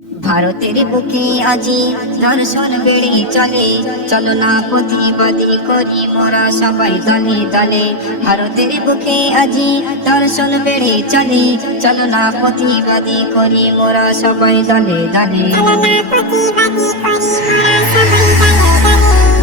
ভারতের বুকে আজি দর্শন বেড়ে চলে, চলো না প্রতিবাদী করি মোরা সবাই দলে দলে। ভারতের বুকে আজি দর্শন বেড়ে চলে, চলো না প্রতিবাদী করি মোরা সবাই দলে দলে।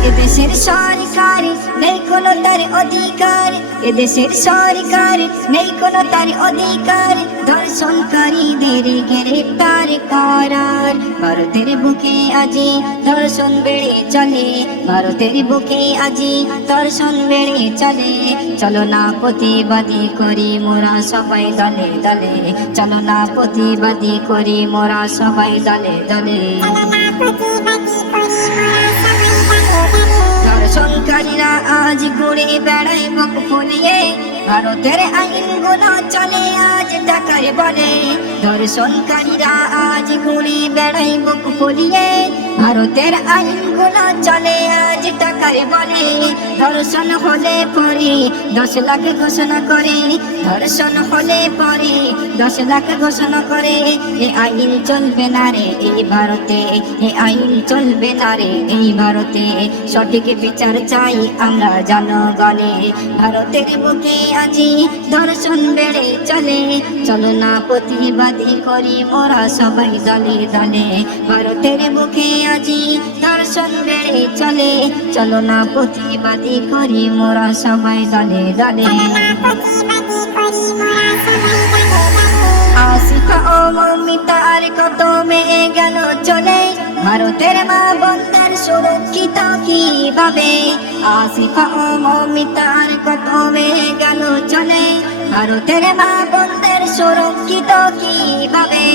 এদেশের সরকার নেই কোনো তার অধিকার, এদেশের সরকার নেই কোনো তার অধিকার ধর্ষণকারীদের গ্রেপ্তার করার। ভারতের বুকে আজি ধর্ষণ বেড়ে চলে, ভারতের বুকে আজি ধর্ষণ বেড়ে চলে, চলো না প্রতিবাদী করি মোরা সবাই দলে দলে। চলো না প্রতিবাদী করি মোরা সবাই দলে দলে। ধর্ষণকারীরা আজ ঘুরে বেড়ায় মুখ ফুলিয়ে, ভারতের আইনগুলো চলে আজ টাকার বলে। ধর্ষণকারীরা আজ ঘুরে বেড়ায় মুখ ফুলিয়ে, ভারতের আইনগুলো চলে আজ টাকার বলে। ধর্ষণ হলে পরে 10 লাখ ঘোষণা করে, ধর্ষণ হলে পরে 10 লাখ ঘোষণা করে। এই আইন চলবে না রে এই ভারতে, এই আইন চলবে না রে এই ভারতে। সঠিক বিচার চাই আমরা জনগণে। ভারতের বুকে আজি ধর্ষণ বেড়ে চলে, চলো না প্রতিবাদী করি মোরা সবাই দলে দলে। ভারতের বুকে আজি ধর্ষণ বেড়ে চলে, চলো না প্রতিবাদী করি মোরা সবাই দলে দলে। আশিকা ও মমিতার কত মেয়ে গেল চলে, ভারতের মা বোনদের সুরক্ষিত কিভাবে? আশিকা ও মমিতার কত মেয়ে গেল চলে, ভারতের মা বোনদের সুরক্ষিত কিভাবে?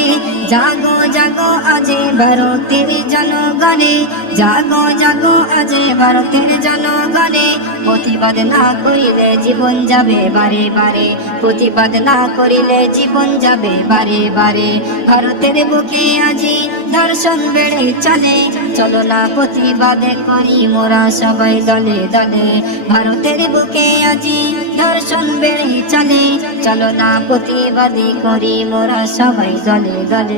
জাগো জাগো আজে ভারতের জনগণে, জাগো জাগো আজে ভারতের জনগণে। প্রতিবাদ না করিলে জীবন যাবে বারে বারে, প্রতিবাদ না করিলে জীবন যাবে বারে বারে। ভারতের বুকে আজি ধর্ষণ বেড়ে চলে, চলো না প্রতিবাদ করি মোরা সবাই দলে দলে। ভারতের বুকে আজি ধর্ষণ বেড়ে চলে, চলো না প্রতিবাদী করি মোরা সবাই দলে দলে।